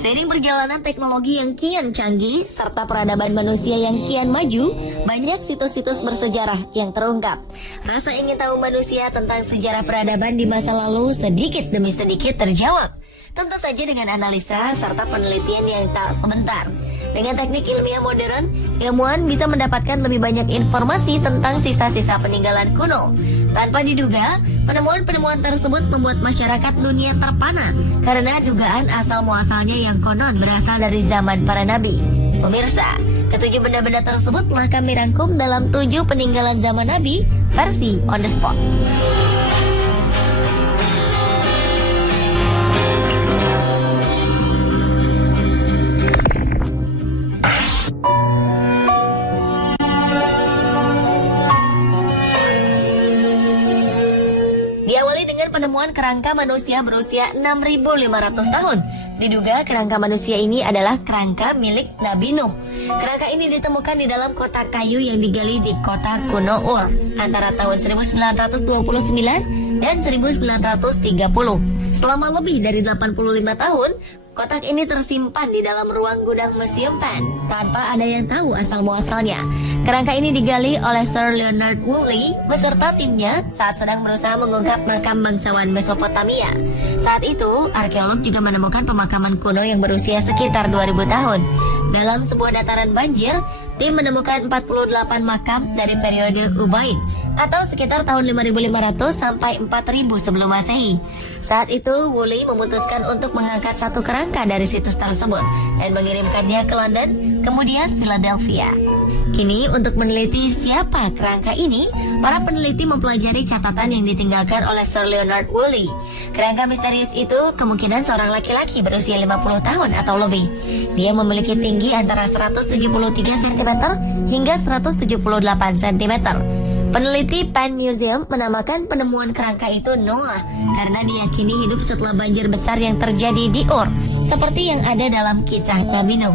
Seiring perjalanan teknologi yang kian canggih serta peradaban manusia yang kian maju, banyak situs-situs bersejarah yang terungkap. Rasa ingin tahu manusia tentang sejarah peradaban di masa lalu sedikit demi sedikit terjawab. Tentu saja dengan analisa serta penelitian yang tak sebentar. Dengan teknik ilmiah modern, ilmuwan bisa mendapatkan lebih banyak informasi tentang sisa-sisa peninggalan kuno. Tanpa diduga, penemuan-penemuan tersebut membuat masyarakat dunia terpana karena dugaan asal-muasalnya yang konon berasal dari zaman para nabi. Pemirsa, ketujuh benda-benda tersebut telah kami rangkum dalam 7 peninggalan zaman nabi versi on the spot. Diawali dengan penemuan kerangka manusia berusia 6.500 tahun. Diduga kerangka manusia ini adalah kerangka milik Nabi Nuh. Kerangka ini ditemukan di dalam kotak kayu yang digali di kota kuno Ur antara tahun 1929 dan 1930. Selama lebih dari 85 tahun, kotak ini tersimpan di dalam ruang gudang Museum Penn tanpa ada yang tahu asal-muasalnya. Kerangka ini digali oleh Sir Leonard Woolley beserta timnya saat sedang berusaha mengungkap makam bangsawan Mesopotamia. Saat itu, arkeolog juga menemukan pemakaman kuno yang berusia sekitar 2000 tahun. Dalam sebuah dataran banjir, tim menemukan 48 makam dari periode Ubaid atau sekitar tahun 5500 sampai 4000 sebelum Masehi. Saat itu, Woolley memutuskan untuk mengangkat satu kerangka dari situs tersebut dan mengirimkannya ke London, kemudian Philadelphia. Kini, untuk meneliti siapa kerangka ini, para peneliti mempelajari catatan yang ditinggalkan oleh Sir Leonard Woolley. Kerangka misterius itu kemungkinan seorang laki-laki berusia 50 tahun atau lebih. Dia memiliki tinggi antara 173 cm hingga 178 cm. Peneliti Penn Museum menamakan penemuan kerangka itu Noah karena diyakini hidup setelah banjir besar yang terjadi di Ur, seperti yang ada dalam kisah Nabi Nuh.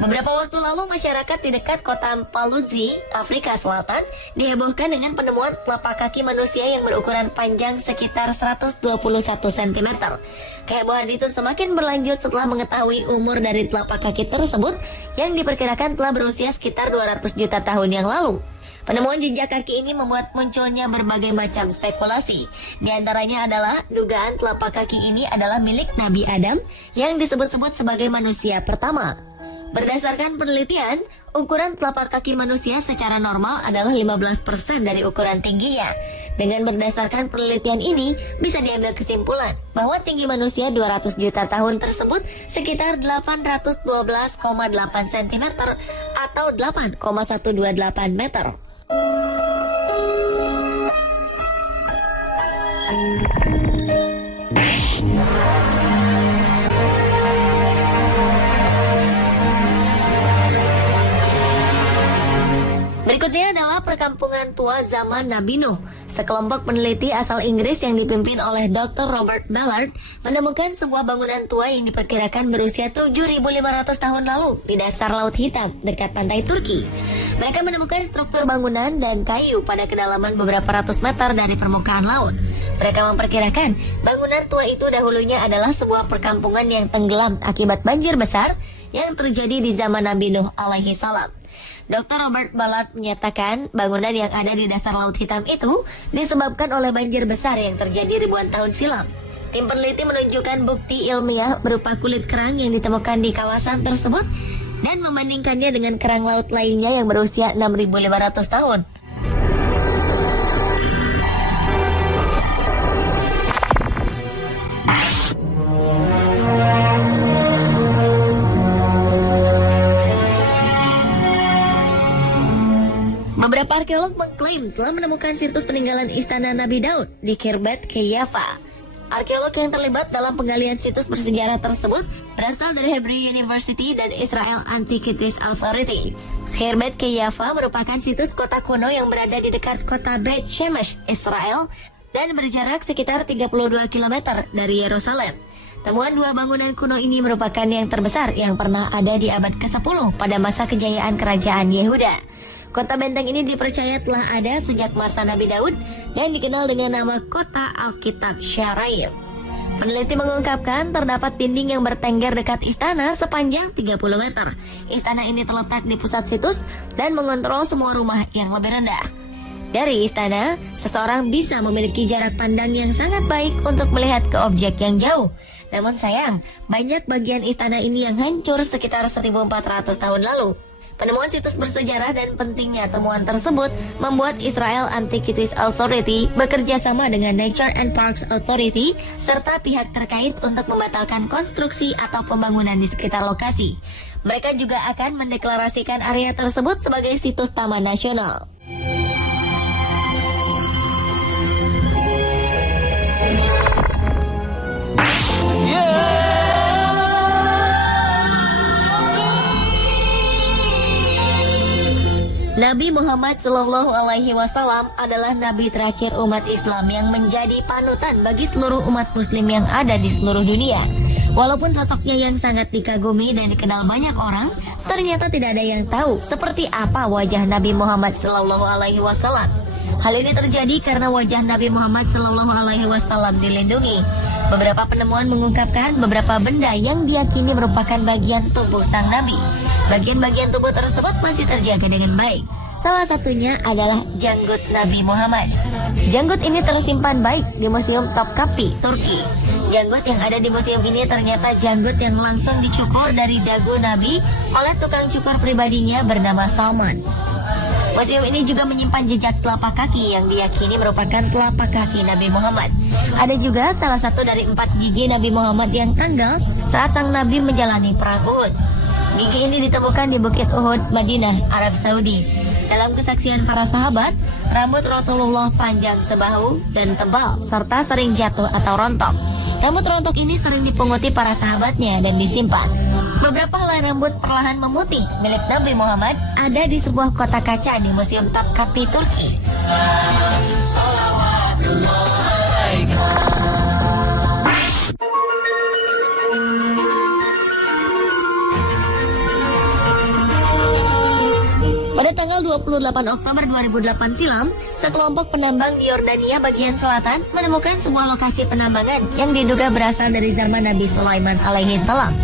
Beberapa waktu lalu masyarakat di dekat kota Mpaludzi, Afrika Selatan, dihebohkan dengan penemuan telapak kaki manusia yang berukuran panjang sekitar 121 cm. Kehebohan itu semakin berlanjut setelah mengetahui umur dari telapak kaki tersebut yang diperkirakan telah berusia sekitar 200 juta tahun yang lalu. Penemuan jejak kaki ini membuat munculnya berbagai macam spekulasi. Di antaranya adalah dugaan telapak kaki ini adalah milik Nabi Adam yang disebut-sebut sebagai manusia pertama. Berdasarkan penelitian, ukuran telapak kaki manusia secara normal adalah 15% dari ukuran tingginya. Dengan berdasarkan penelitian ini, bisa diambil kesimpulan bahwa tinggi manusia 200 juta tahun tersebut sekitar 812,8 cm atau 8,128 meter. Berikutnya adalah perkampungan tua zaman Nabi Nuh. Sekelompok peneliti asal Inggris yang dipimpin oleh Dr. Robert Ballard menemukan sebuah bangunan tua yang diperkirakan berusia 7.500 tahun lalu di dasar Laut Hitam dekat pantai Turki. Mereka menemukan struktur bangunan dan kayu pada kedalaman beberapa ratus meter dari permukaan laut. Mereka memperkirakan bangunan tua itu dahulunya adalah sebuah perkampungan yang tenggelam akibat banjir besar yang terjadi di zaman Nabi Nuh alaihi salam. Dr. Robert Ballard menyatakan bangunan yang ada di dasar Laut Hitam itu disebabkan oleh banjir besar yang terjadi ribuan tahun silam. Tim peneliti menunjukkan bukti ilmiah berupa kulit kerang yang ditemukan di kawasan tersebut dan membandingkannya dengan kerang laut lainnya yang berusia 6.500 tahun. Beberapa arkeolog mengklaim telah menemukan situs peninggalan istana Nabi Daud di Khirbet Qeiyafa. Arkeolog yang terlibat dalam penggalian situs bersejarah tersebut berasal dari Hebrew University dan Israel Antiquities Authority. Khirbet Qeiyafa merupakan situs kota kuno yang berada di dekat kota Beit Shemesh, Israel, dan berjarak sekitar 32 km dari Yerusalem. Temuan dua bangunan kuno ini merupakan yang terbesar yang pernah ada di abad ke-10 pada masa kejayaan kerajaan Yehuda. Kota benteng ini dipercaya telah ada sejak masa Nabi Daud dan dikenal dengan nama Kota Alkitab Syaraim. Peneliti mengungkapkan terdapat dinding yang bertengger dekat istana sepanjang 30 meter. Istana ini terletak di pusat situs dan mengontrol semua rumah yang lebih rendah. Dari istana, seseorang bisa memiliki jarak pandang yang sangat baik untuk melihat ke objek yang jauh. Namun sayang, banyak bagian istana ini yang hancur sekitar 1400 tahun lalu. Penemuan situs bersejarah dan pentingnya temuan tersebut membuat Israel Antiquities Authority bekerja sama dengan Nature and Parks Authority serta pihak terkait untuk membatalkan konstruksi atau pembangunan di sekitar lokasi. Mereka juga akan mendeklarasikan area tersebut sebagai situs taman nasional. Nabi Muhammad SAW adalah nabi terakhir umat Islam yang menjadi panutan bagi seluruh umat muslim yang ada di seluruh dunia. Walaupun sosoknya yang sangat dikagumi dan dikenal banyak orang, ternyata tidak ada yang tahu seperti apa wajah Nabi Muhammad SAW. Hal ini terjadi karena wajah Nabi Muhammad SAW dilindungi. Beberapa penemuan mengungkapkan beberapa benda yang diyakini merupakan bagian tubuh sang Nabi. Bagian-bagian tubuh tersebut masih terjaga dengan baik. Salah satunya adalah janggut Nabi Muhammad. Janggut ini tersimpan baik di Museum Topkapi, Turki. Janggut yang ada di museum ini ternyata janggut yang langsung dicukur dari dagu Nabi oleh tukang cukur pribadinya bernama Salman. Museum ini juga menyimpan jejak telapak kaki yang diyakini merupakan telapak kaki Nabi Muhammad. Ada juga salah satu dari 4 gigi Nabi Muhammad yang tanggal saat sang Nabi menjalani perang Uhud. Gigi ini ditemukan di Bukit Uhud, Madinah, Arab Saudi. Dalam kesaksian para sahabat, rambut Rasulullah panjang sebahu dan tebal, serta sering jatuh atau rontok. Rambut rontok ini sering dipunguti para sahabatnya dan disimpan. Beberapa helai rambut perlahan memutih milik Nabi Muhammad ada di sebuah kotak kaca di Museum Topkapi, Turki. Pada tanggal 28 Oktober 2008 silam, sekelompok penambang di Yordania bagian selatan menemukan sebuah lokasi penambangan yang diduga berasal dari zaman Nabi Sulaiman alaihi salam.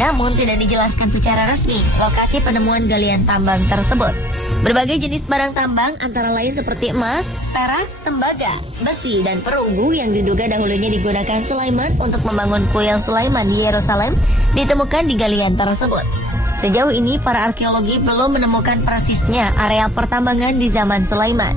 Namun tidak dijelaskan secara resmi lokasi penemuan galian tambang tersebut. Berbagai jenis barang tambang antara lain seperti emas, perak, tembaga, besi, dan perunggu yang diduga dahulunya digunakan Sulaiman untuk membangun kuil Sulaiman di Yerusalem ditemukan di galian tersebut. Sejauh ini para arkeologi belum menemukan persisnya areal pertambangan di zaman Sulaiman.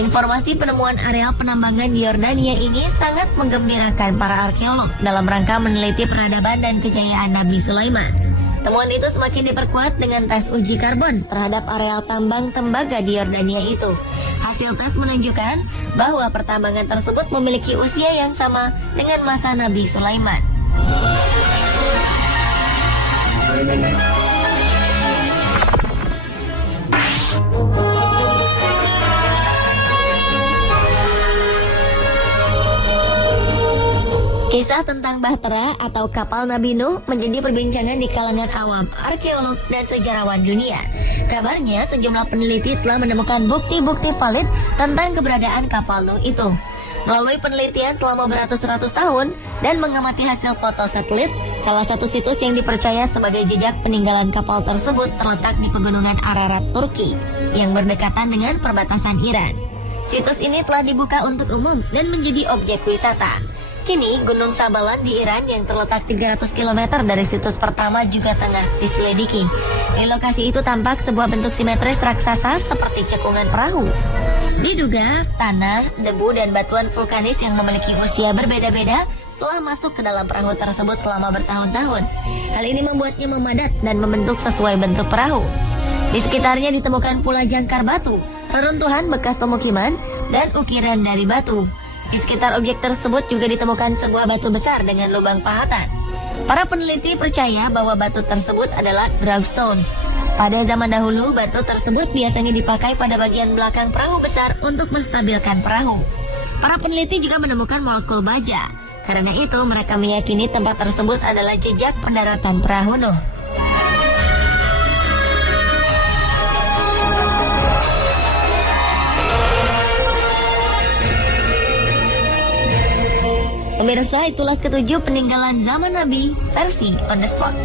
Informasi penemuan areal penambangan di Yordania ini sangat menggembirakan para arkeolog dalam rangka meneliti peradaban dan kejayaan Nabi Sulaiman. Temuan itu semakin diperkuat dengan tes uji karbon terhadap areal tambang tembaga di Yordania itu. Hasil tes menunjukkan bahwa pertambangan tersebut memiliki usia yang sama dengan masa Nabi Sulaiman. Kisah tentang Bahtera atau kapal Nabi Nuh menjadi perbincangan di kalangan awam, arkeolog, dan sejarawan dunia. Kabarnya sejumlah peneliti telah menemukan bukti-bukti valid tentang keberadaan kapal Nuh itu. Melalui penelitian selama beratus-ratus tahun dan mengamati hasil foto satelit, salah satu situs yang dipercaya sebagai jejak peninggalan kapal tersebut terletak di pegunungan Ararat, Turki, yang berdekatan dengan perbatasan Iran. Situs ini telah dibuka untuk umum dan menjadi objek wisata. Kini, Gunung Sabalan di Iran yang terletak 300 km dari situs pertama juga tengah diselidiki. Di lokasi itu tampak sebuah bentuk simetris raksasa seperti cekungan perahu. Diduga, tanah, debu, dan batuan vulkanis yang memiliki usia berbeda-beda telah masuk ke dalam perahu tersebut selama bertahun-tahun. Hal ini membuatnya memadat dan membentuk sesuai bentuk perahu. Di sekitarnya ditemukan pula jangkar batu, reruntuhan bekas pemukiman, dan ukiran dari batu. Di sekitar objek tersebut juga ditemukan sebuah batu besar dengan lubang pahatan. Para peneliti percaya bahwa batu tersebut adalah dragstones. Pada zaman dahulu, batu tersebut biasanya dipakai pada bagian belakang perahu besar untuk menstabilkan perahu. Para peneliti juga menemukan molekul baja. Karena itu, mereka meyakini tempat tersebut adalah jejak pendaratan perahu Nuh. Pemirsa, itulah ketujuh peninggalan zaman Nabi versi on the spot.